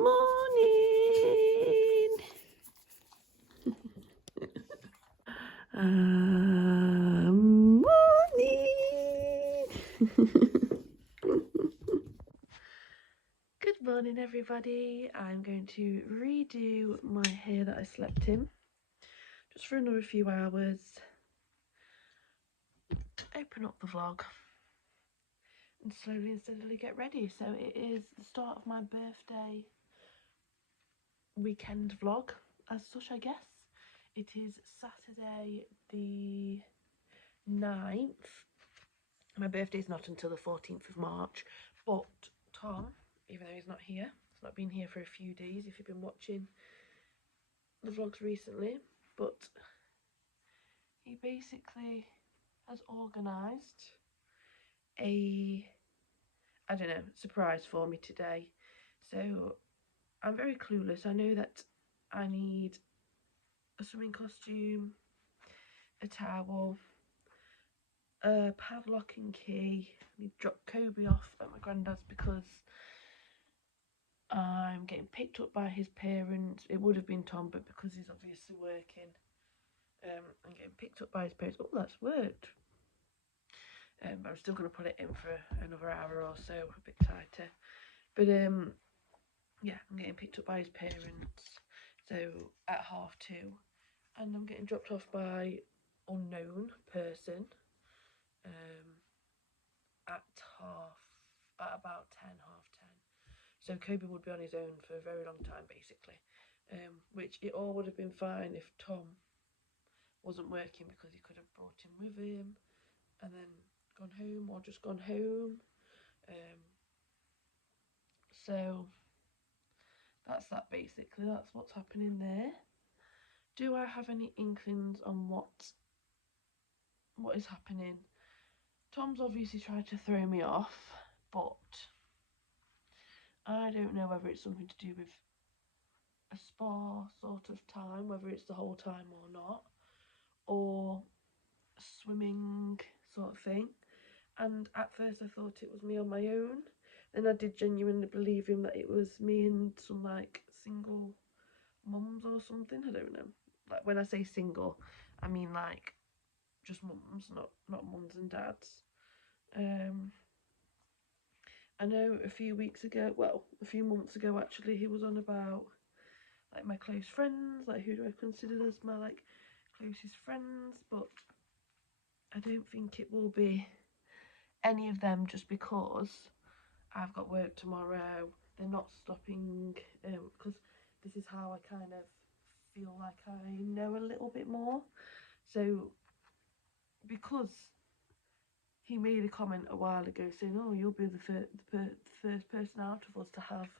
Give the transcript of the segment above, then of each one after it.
morning. Morning. Good morning, everybody. I'm going to redo my hair that I slept in just for another few hours. Open up the vlog and slowly and steadily get ready. So it is the start of my birthday weekend vlog as such, I guess. It is Saturday the 9th. My birthday's not until the 14th of March, but Tom, even though he's not here, he's not been here for a few days if you've been watching the vlogs recently, but he basically has organised a, I don't know, surprise for me today. So I'm very clueless. I know that I need a swimming costume, a towel, a padlock and key. I need to drop Kobe off at my granddad's because I'm getting picked up by his parents. It would have been Tom, but because he's obviously working, I'm getting picked up by his parents. Oh, that's worked. But I'm still going to put it in for another hour or so, a bit tighter. But yeah, I'm getting picked up by his parents, so at 2:30, and I'm getting dropped off by unknown person at about 10, 10:30. So Kobe would be on his own for a very long time, basically. Which it all would have been fine if Tom wasn't working, because he could have brought him with him and then gone home, or just gone home. So that's that basically. That's what's happening there. Do I have any inklings on what is happening? Tom's obviously tried to throw me off, but I don't know whether it's something to do with a spa sort of time, whether it's the whole time or not, or swimming sort of thing. And at first I thought it was me on my own. Then I did genuinely believe him that it was me and some like single mums or something. I don't know. Like when I say single, I mean like just mums, not mums and dads. I know a few months ago actually, he was on about like my close friends, like who do I consider as my like closest friends, but I don't think it will be any of them, just because I've got work tomorrow. They're not stopping, because this is how I kind of feel like I know a little bit more. So because he made a comment a while ago saying, oh, you'll be the first person out of us to have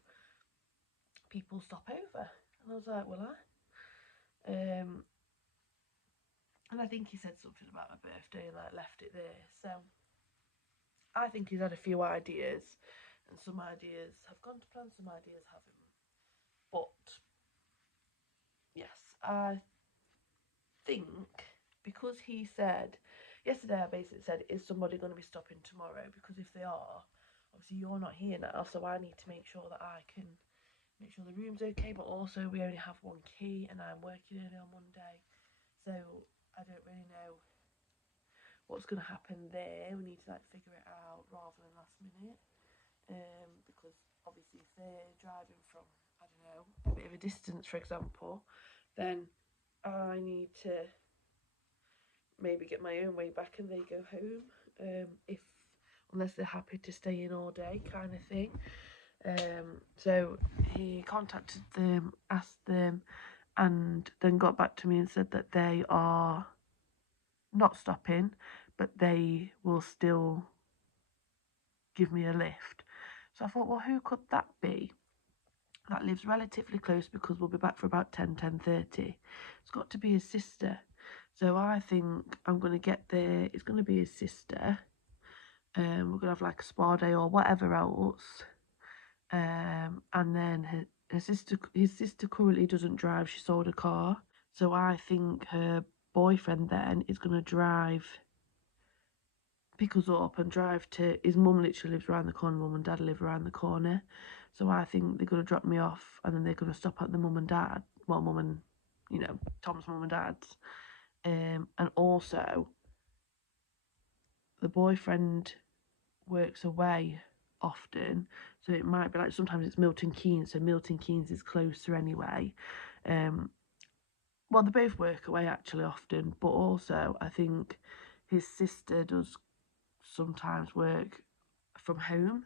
people stop over. And I was like, will I? And I think he said something about my birthday and like left it there. So I think he's had a few ideas, and some ideas have gone to plan, some ideas haven't. But yes, I think because he said yesterday, I basically said, is somebody going to be stopping tomorrow? Because if they are, obviously you're not here now, so I need to make sure that I can make sure the room's okay, but also we only have one key and I'm working early on Monday, so I don't really know what's going to happen there. We need to like figure it out rather than last minute, because obviously if they're driving from, I don't know, a bit of a distance, for example, then I need to maybe get my own way back and they go home, unless they're happy to stay in all day kind of thing. So he contacted them, asked them, and then got back to me and said that they are not stopping, but they will still give me a lift. So I thought, well, who could that be? That lives relatively close, because we'll be back for about 10:30. It's got to be his sister. So I think I'm going to get there. It's going to be his sister. We're going to have like a spa day or whatever else. And then his sister currently doesn't drive. She sold a car. So I think her boyfriend then is going to drive pick us up and drive to, his mum literally lives around the corner, mum and dad live around the corner. So I think they're going to drop me off and then they're going to stop at the mum and dad, well, mum and, you know, Tom's mum and dad's. And also, the boyfriend works away often, so it might be like sometimes it's Milton Keynes, so Milton Keynes is closer anyway. Well, they both work away actually often, but also I think his sister does sometimes work from home.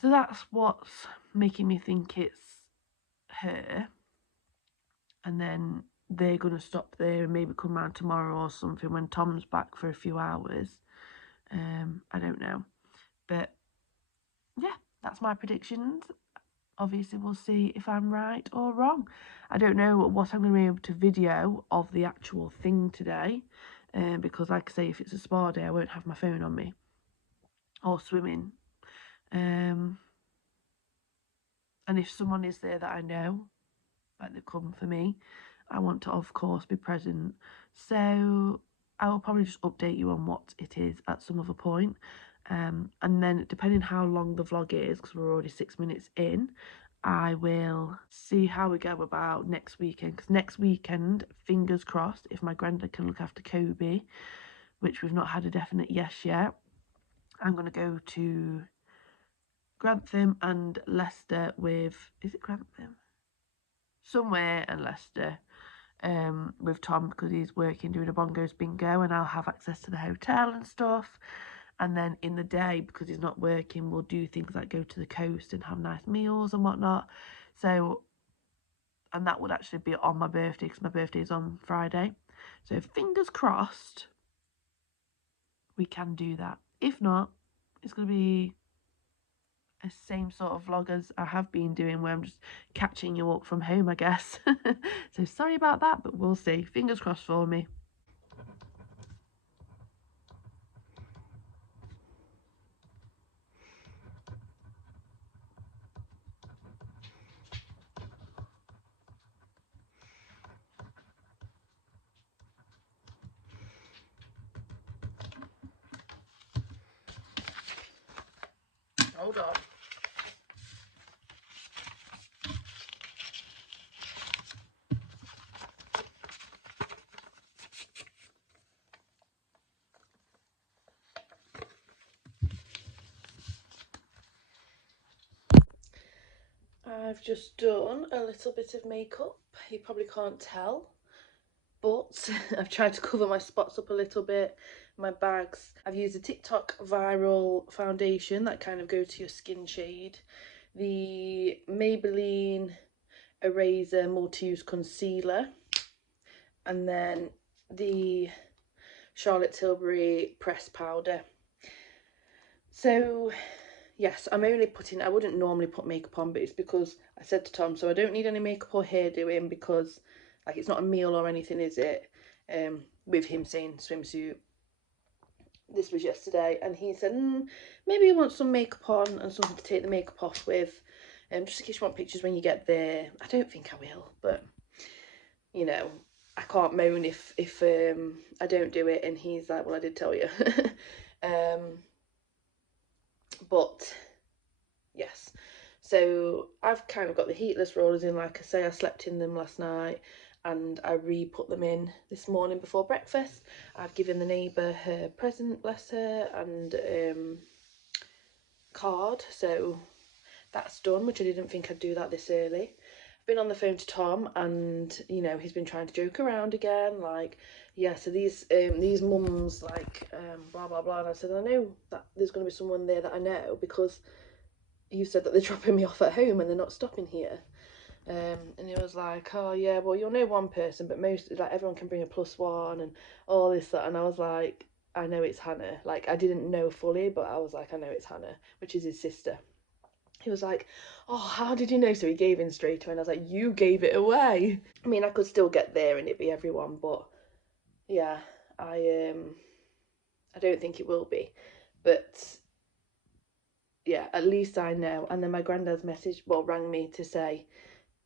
So that's what's making me think it's her. And then they're going to stop there and maybe come round tomorrow or something when Tom's back for a few hours. I don't know. But yeah, that's my predictions. Obviously, we'll see if I'm right or wrong. I don't know what I'm going to be able to video of the actual thing today. Because like I say, if it's a spa day, I won't have my phone on me. Or swimming. And if someone is there that I know, like they've come for me, I want to, of course, be present. So I will probably just update you on what it is at some other point. And then depending how long the vlog is, because we're already 6 minutes in, I will see how we go about next weekend. Because next weekend, fingers crossed, if my granddad can look after Kobe, which we've not had a definite yes yet, I'm going to go to Grantham and Leicester with, is it Grantham? Somewhere in Leicester. With Tom because he's working doing a bongos bingo and I'll have access to the hotel and stuff. And then in the day, because he's not working, we'll do things like go to the coast and have nice meals and whatnot. So, and that would actually be on my birthday because my birthday is on Friday. So fingers crossed we can do that. If not, it's going to be a same sort of vlog as I have been doing where I'm just catching you up from home, I guess. So sorry about that, but we'll see. Fingers crossed for me. Hold on. I've just done a little bit of makeup. You probably can't tell, but I've tried to cover my spots up a little bit. My bags. I've used a TikTok viral foundation that kind of go to your skin shade. The Maybelline Eraser Multi-Use Concealer. And then the Charlotte Tilbury Press Powder. So yes, I'm only putting, I wouldn't normally put makeup on, but it's because I said to Tom, so I don't need any makeup or hair doing because like it's not a meal or anything, is it? With him saying swimsuit. This was yesterday and he said, maybe you want some makeup on and something to take the makeup off with. Just in case you want pictures when you get there. I don't think I will, but you know, I can't moan if I don't do it and he's like, well, I did tell you. But yes, so I've kind of got the heatless rollers in. Like I say, I slept in them last night and I re-put them in this morning before breakfast. I've given the neighbour her present, bless her, and card, so that's done, which I didn't think I'd do that this early. I've been on the phone to Tom and, you know, he's been trying to joke around again, like, yeah, so these mums, like, blah, blah, blah, and I said, I know that there's going to be someone there that I know because you said that they're dropping me off at home and they're not stopping here. And he was like, oh yeah, well you'll know one person, but most, like, everyone can bring a +1 and all this, that. And I was like, I know it's Hannah. Like, I didn't know fully, but I was like, I know it's Hannah, which is his sister. He was like, oh, how did you know? So he gave in straight away, and I was like, you gave it away. I mean, I could still get there and it'd be everyone, but yeah, I don't think it will be, but yeah, at least I know. And then my granddad's rang me to say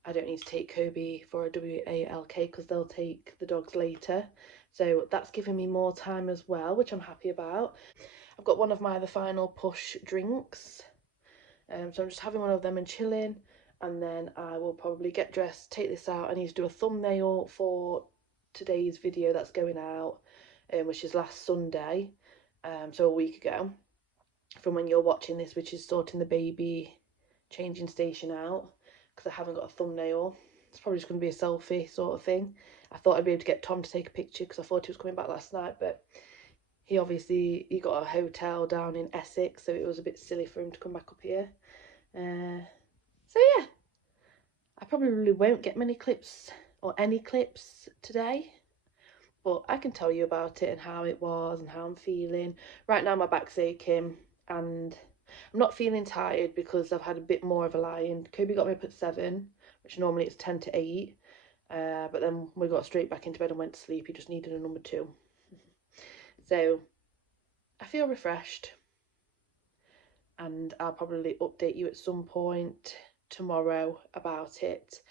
I don't need to take Kobe for a WALK because they'll take the dogs later. So that's given me more time as well, which I'm happy about. I've got one of my The Final Push drinks. So I'm just having one of them and chilling, and then I will probably get dressed, take this out. I need to do a thumbnail for today's video that's going out, which is last Sunday, so a week ago from when you're watching this, which is sorting the baby changing station out, because I haven't got a thumbnail. It's probably just going to be a selfie sort of thing. I thought I'd be able to get Tom to take a picture because I thought he was coming back last night, but he got a hotel down in Essex, so it was a bit silly for him to come back up here. So yeah, I probably won't get many clips or any clips today, but I can tell you about it and how it was and how I'm feeling. Right now my back's aching and I'm not feeling tired because I've had a bit more of a lie-in. Kobe got me up at 7, which normally it's 10 to 8, but then we got straight back into bed and went to sleep. He just needed a number 2. So I feel refreshed, and I'll probably update you at some point tomorrow about it.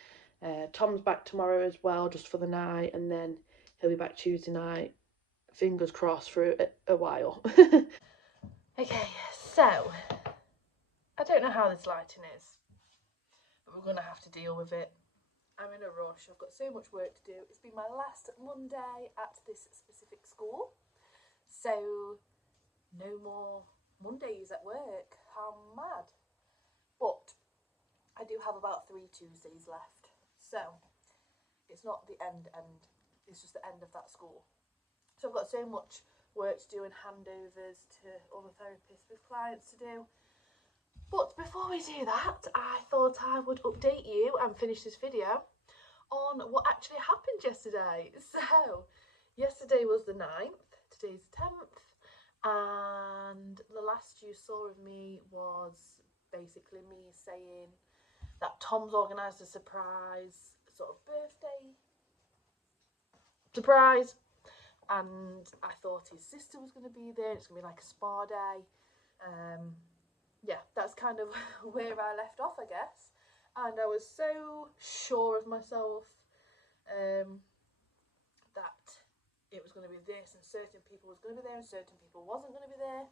Tom's back tomorrow as well, just for the night, and then he'll be back Tuesday night, fingers crossed, for a while. Okay, so I don't know how this lighting is, but we're going to have to deal with it. I'm in a rush. I've got so much work to do. It's been my last Monday at this specific school, so no more Mondays at work. How mad. But I do have about 3 Tuesdays left, so it's not the end, it's just the end of that school. So I've got so much work to do and handovers to other therapists with clients to do. But before we do that, I thought I would update you and finish this video on what actually happened yesterday. So yesterday was the 9th, today's the 10th, and the last you saw of me was basically me saying that Tom's organised a surprise sort of birthday surprise, and I thought his sister was going to be there. It's going to be like a spa day. Yeah, that's kind of where I left off, I guess. And I was so sure of myself that it was going to be this, and certain people was going to be there and certain people wasn't going to be there.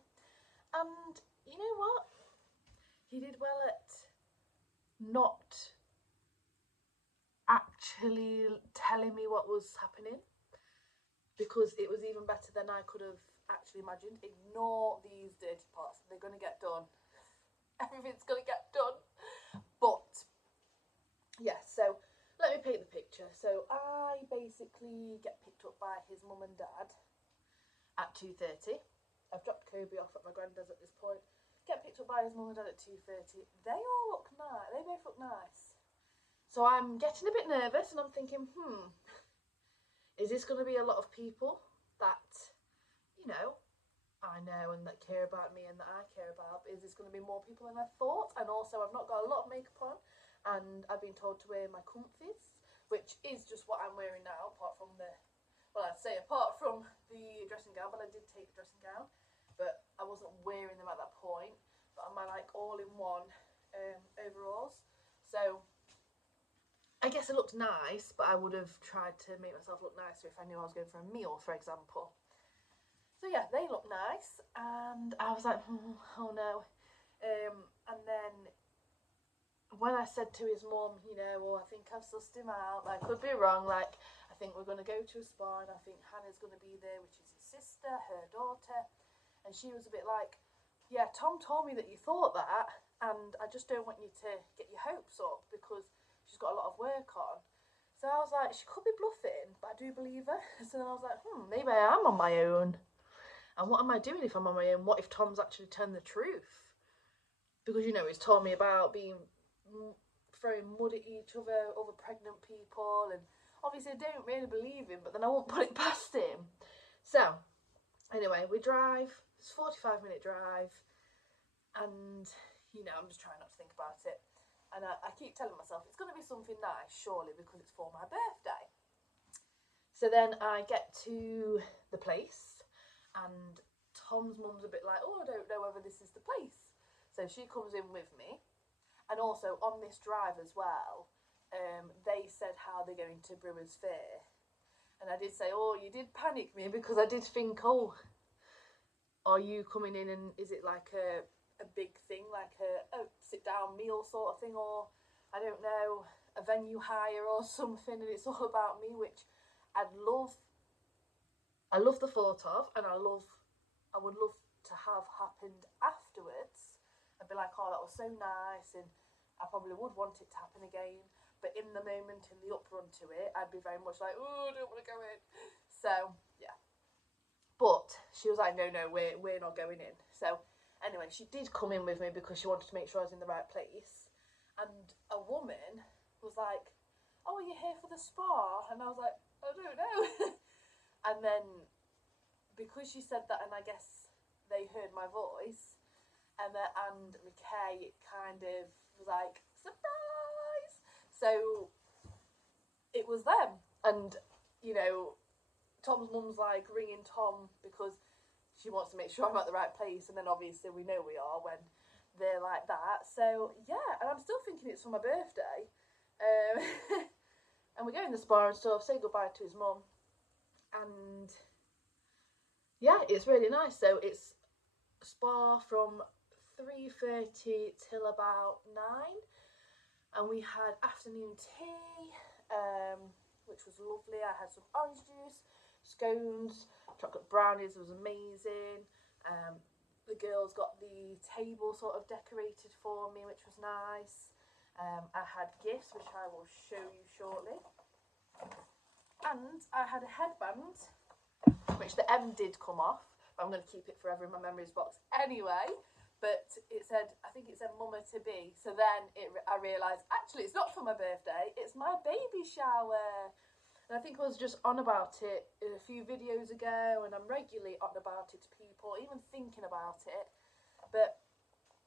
And you know what? He did well at not actually telling me what was happening, because it was even better than I could have actually imagined. Ignore these dirty parts, they're going to get done. Everything's going to get done. But yeah, so let me paint the picture. So I basically get picked up by his mum and dad at 2:30. I've dropped Kobe off at my granddad's at this point. Get picked up by his mum and dad at 2:30. They all look nice. They both look nice. So I'm getting a bit nervous and I'm thinking, is this going to be a lot of people that, you know, I know and that care about me and that I care about? Is this going to be more people than I thought? And also I've not got a lot of makeup on, and I've been told to wear my comfies, which is just what I'm wearing now, apart from the, well, I'd say apart from the dressing gown, but I did take the dressing gown, but I wasn't wearing them at that point. But I'm my like all-in-one overalls. So I guess it looked nice, but I would have tried to make myself look nicer if I knew I was going for a meal, for example. So yeah, they look nice, and I was like, oh no. And then when I said to his mum, you know, well, I think I've sussed him out, I could be wrong, like, I think we're going to go to a spa, and I think Hannah's going to be there, which is his sister, her daughter, and she was a bit like, yeah, Tom told me that you thought that, and I just don't want you to get your hopes up, because she's got a lot of work on. So I was like, she could be bluffing, but I do believe her. So then I was like, maybe I am on my own. And what am I doing if I'm on my own? What if Tom's actually telling the truth? Because, you know, he's told me about throwing mud at each other, other pregnant people, and obviously I don't really believe him, but then I won't put it past him. So, anyway, we drive. It's a 45-minute drive, and, you know, I'm just trying not to think about it. And I keep telling myself it's going to be something nice, surely, because it's for my birthday. So then I get to the place, and Tom's mum's a bit like, oh, I don't know whether this is the place. So she comes in with me. And also on this drive as well, they said how they're going to Brewers Fair. And I did say, oh, you did panic me, because I did think, oh, are you coming in and is it like a big thing, like a sit down meal sort of thing, or I don't know, a venue hire or something, and it's all about me, which I'd love. I love the thought of, and I would love to have happened afterwards. I'd be like, oh, that was so nice, and I probably would want it to happen again. But in the moment, in the uprun to it, I'd be very much like, oh, I don't want to go in. So yeah. But she was like, no, we're not going in. So anyway, she did come in with me because she wanted to make sure I was in the right place. And a woman was like, oh, are you here for the spa? And I was like, I don't know. And then because she said that, and I guess they heard my voice, and McKay kind of was like, surprise. So it was them. And you know, Tom's mum's like ringing Tom because she wants to make sure I'm at the right place, and then obviously we know we are when they're like that. So yeah, and I'm still thinking it's for my birthday. And we go in the spa and stuff, say goodbye to his mum, and yeah, it's really nice. So it's spa from 3:30 till about 9, and we had afternoon tea, which was lovely. I had some orange juice, scones, chocolate brownies, was amazing. The girls got the table sort of decorated for me, which was nice. I had gifts, which I will show you shortly. And I had a headband, which the M did come off, but I'm going to keep it forever in my memories box anyway. But it said, I think it said Mama to be. So then I realised, actually, it's not for my birthday, it's my baby shower. And I think I was just on about it a few videos ago, and I'm regularly on about it to people, even thinking about it. But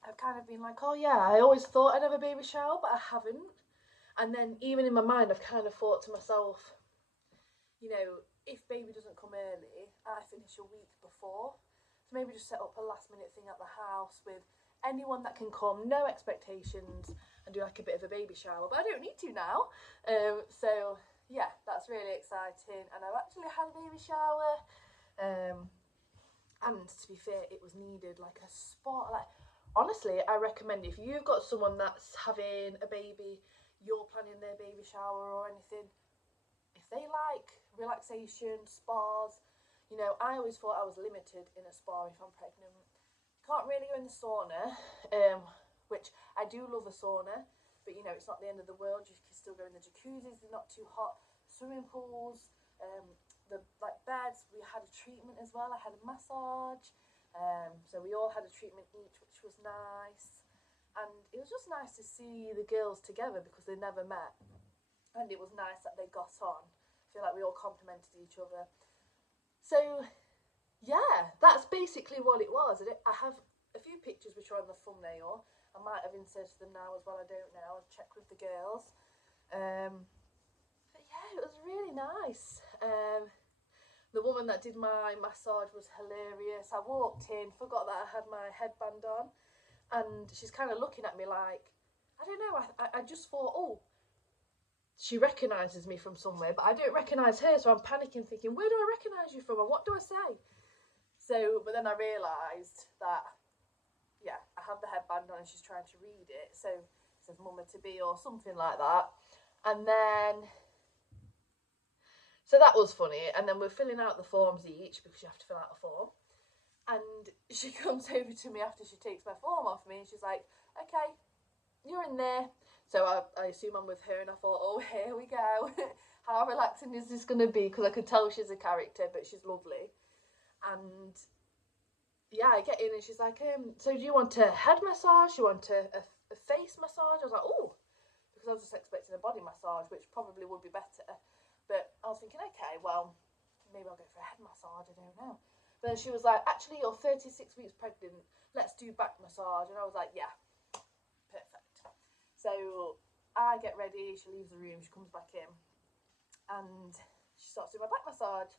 I've kind of been like, oh yeah, I always thought I'd have a baby shower, but I haven't. And then even in my mind, I've kind of thought to myself, you know, if baby doesn't come early, I finish a week before. So maybe just set up a last minute thing at the house with anyone that can come, no expectations, and do like a bit of a baby shower. But I don't need to now. So yeah, that's really exciting. And I've actually had a baby shower. And to be fair, it was needed, like a spot. Like, honestly, I recommend if you've got someone that's having a baby, you're planning their baby shower or anything, if they like relaxation, spas, you know, I always thought I was limited in a spa if I'm pregnant. Can't really go in the sauna, which I do love a sauna, but you know, it's not the end of the world. You can still go in the jacuzzis, they're not too hot. Swimming pools, the like beds, we had a treatment as well. I had a massage, so we all had a treatment each, which was nice. And it was just nice to see the girls together because they never met, and it was nice that they got on. I feel like we all complimented each other. So yeah, that's basically what it was. I have a few pictures which are on the thumbnail. I might have inserted them now as well, I don't know. I'll check with the girls. But yeah, it was really nice. The woman that did my massage was hilarious. I walked in, forgot that I had my headband on, and she's kind of looking at me like, I don't know, I just thought, oh, she recognises me from somewhere, but I don't recognise her, so I'm panicking thinking, where do I recognise you from and what do I say? So, but then I realised that, yeah, I have the headband on and she's trying to read it, so it says Mama to be or something like that. And then, so that was funny, and then we're filling out the forms each because you have to fill out a form. And she comes over to me after she takes my form off me and she's like, okay, you're in there. So I assume I'm with her, and I thought, oh, here we go. How relaxing is this going to be? Because I could tell she's a character, but she's lovely. And yeah, I get in and she's like, so do you want a head massage? You want a face massage? I was like, oh, because I was just expecting a body massage, which probably would be better. But I was thinking, okay, well, maybe I'll go for a head massage, I don't know. But then she was like, actually, you're 36 weeks pregnant, let's do back massage. And I was like, yeah, perfect. So I get ready, she leaves the room, she comes back in, and she starts doing my back massage.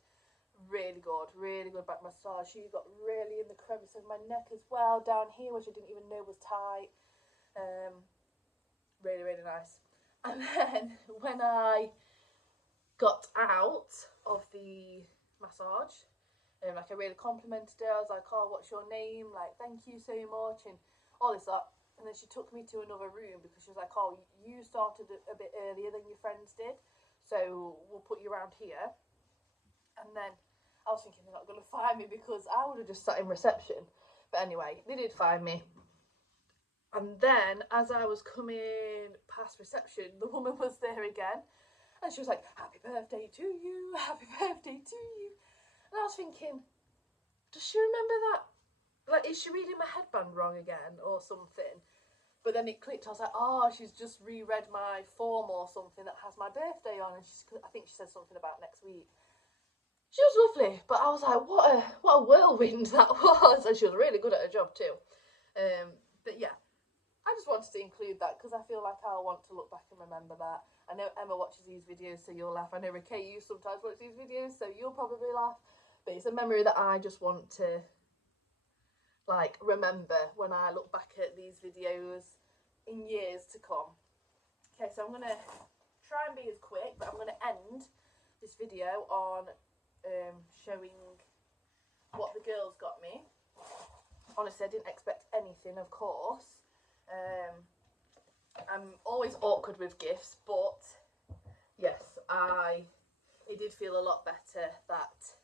Really good back massage. She got really in the crevice of my neck as well, down here, which I didn't even know was tight. Really nice. And then when I got out of the massage, Like I really complimented her. I was like, oh, what's your name? Like, thank you so much, and all this that. And then she took me to another room because she was like, oh, you started a bit earlier than your friends did, so we'll put you around here. And then I was thinking they're not going to find me because I would have just sat in reception. But anyway, they did find me. And then as I was coming past reception, the woman was there again. And she was like, happy birthday to you, happy birthday to you. And I was thinking, does she remember that? Like, is she reading my headband wrong again or something? But then it clicked. I was like, oh, she's just reread my form or something that has my birthday on. And I think she said something about next week. She was lovely, but I was like, what a whirlwind that was. And she was really good at her job too. But yeah, I just wanted to include that because I feel like I'll want to look back and remember that. I know Emma watches these videos, so you'll laugh. I know Ricky, you sometimes watch these videos, so you'll probably laugh. But it's a memory that I just want to like remember when I look back at these videos in years to come. Okay, so I'm going to try and be as quick, but I'm going to end this video on showing what the girls got me. Honestly, I didn't expect anything, of course. I'm always awkward with gifts, but yes, it did feel a lot better that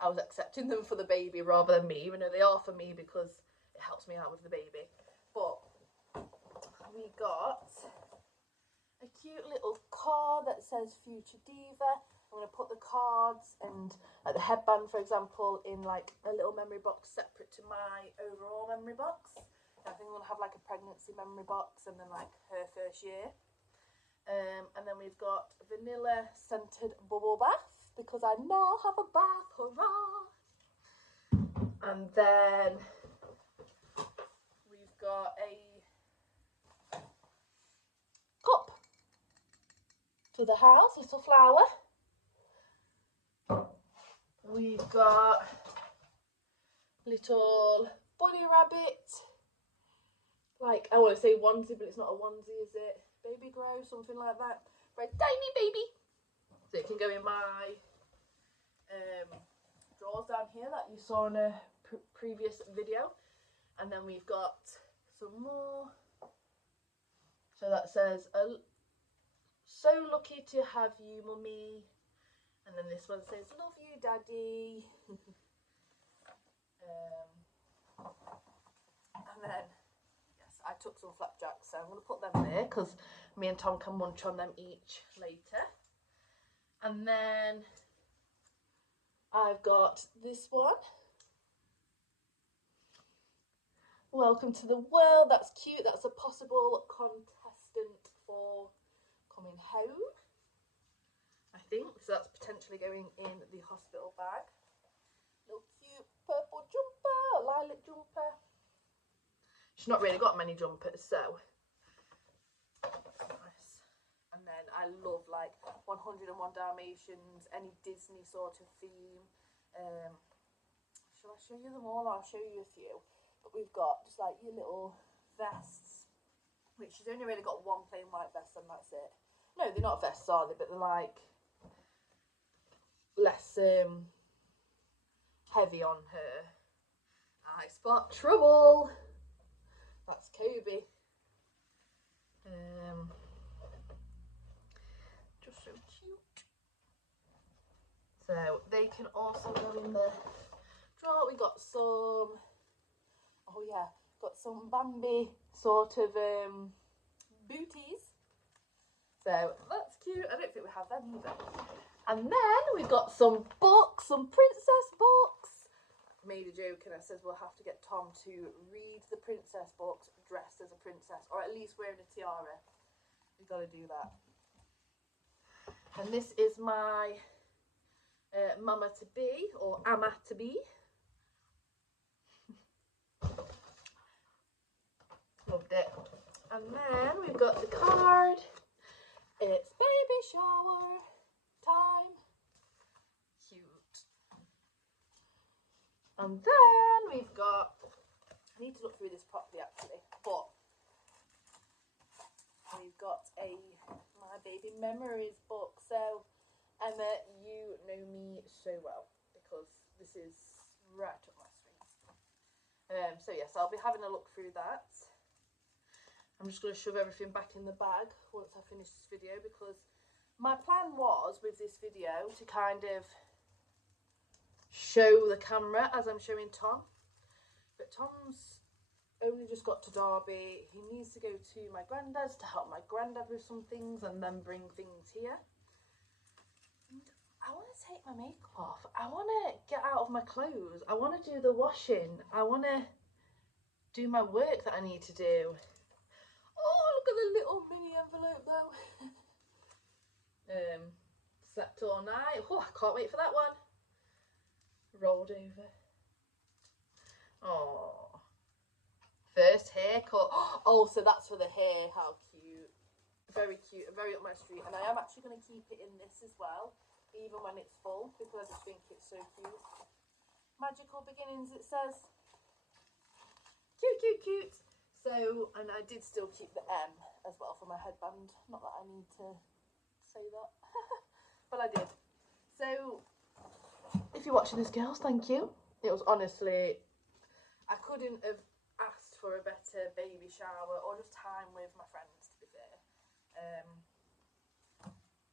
I was accepting them for the baby rather than me, even though they are for me because it helps me out with the baby. But we got a cute little card that says Future Diva. I'm going to put the cards and like the headband, for example, in like a little memory box separate to my overall memory box. I think I'm going to have like a pregnancy memory box and then like her first year. And then we've got vanilla scented bubble bath because I now have a bath, hurrah! And then we've got a cup to the house, little flower. We've got little bunny rabbit. Like, I want to say onesie, but it's not a onesie, is it? Baby grow, something like that. Very tiny baby. So it can go in my drawers down here that you saw in a previous video. And then we've got some more. So that says, so lucky to have you, mummy. And then this one says, love you, daddy. And then, yes, I took some flapjacks, so I'm going to put them there because me and Tom can munch on them each later. And then I've got this one. Welcome to the world. That's cute. That's a possible contestant for coming home, I think. So that's potentially going in the hospital bag. Little cute purple jumper, lilac jumper. She's not really got many jumpers, so nice. And then I love like 101 Dalmatians, any Disney sort of theme. Shall I show you them all? I'll show you a few. But we've got just like your little vests, which she's only really got one plain white vest and that's it. No, they're not vests, are they? But they're like less heavy on her. I spot trouble. That's Kobe. Just so cute. So they can also go in the drawer. We got some, oh yeah, got some Bambi sort of booties. So that's cute. I don't think we have them either. And then we've got some books, some princess books. I made a joke and I said we'll have to get Tom to read the princess books dressed as a princess, or at least wearing a tiara. We've got to do that. And this is my mama to be, or ama to be. Loved it. And then we've got the card. It's baby shower time. Cute. And then we've got, I need to look through this properly actually, but we've got a My Baby Memories book. So Emma, you know me so well because this is right up my street. So yes, I'll be having a look through that. I'm just going to shove everything back in the bag once I finish this video, because my plan was with this video to kind of show the camera as I'm showing Tom, but Tom's only just got to Derby. He needs to go to my granddad's to help my granddad with some things and then bring things here. And I want to take my makeup off. I want to get out of my clothes. I want to do the washing. I want to do my work that I need to do. Oh, look at the little mini envelope though. Slept all night. Oh, I can't wait for that one. Rolled over. Oh, first haircut. Oh, so that's for the hair. How cute. Very cute and very up my street. And I am actually going to keep it in this as well, even when it's full, because I just think it's so cute. Magical beginnings, it says. Cute, cute, cute. So, and I did still keep the M as well for my headband. Not that I need to say that, but I did. So, if you're watching this, girls, thank you. It was honestly, I couldn't have asked for a better baby shower or just time with my friends, to be fair.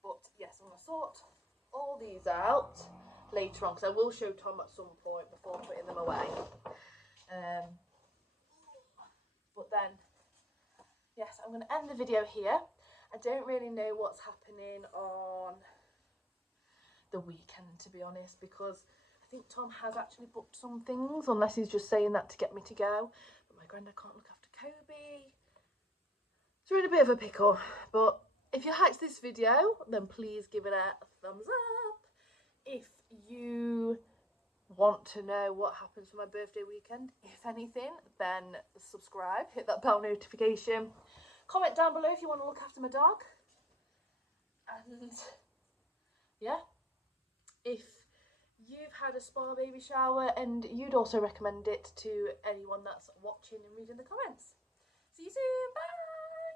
But yes, I'm going to sort all these out later on, because I will show Tom at some point before putting them away. But then, yes, I'm going to end the video here. I don't really know what's happening on the weekend, to be honest, because I think Tom has actually booked some things, unless he's just saying that to get me to go. But my granddad can't look after Kobe. So we're in a bit of a pickle. But if you liked this video, then please give it a thumbs up. If you want to know what happens for my birthday weekend, if anything, then subscribe, hit that bell notification, comment down below if you want to look after my dog, and yeah, if you've had a spa baby shower and you'd also recommend it to anyone that's watching and reading the comments. See you soon, bye.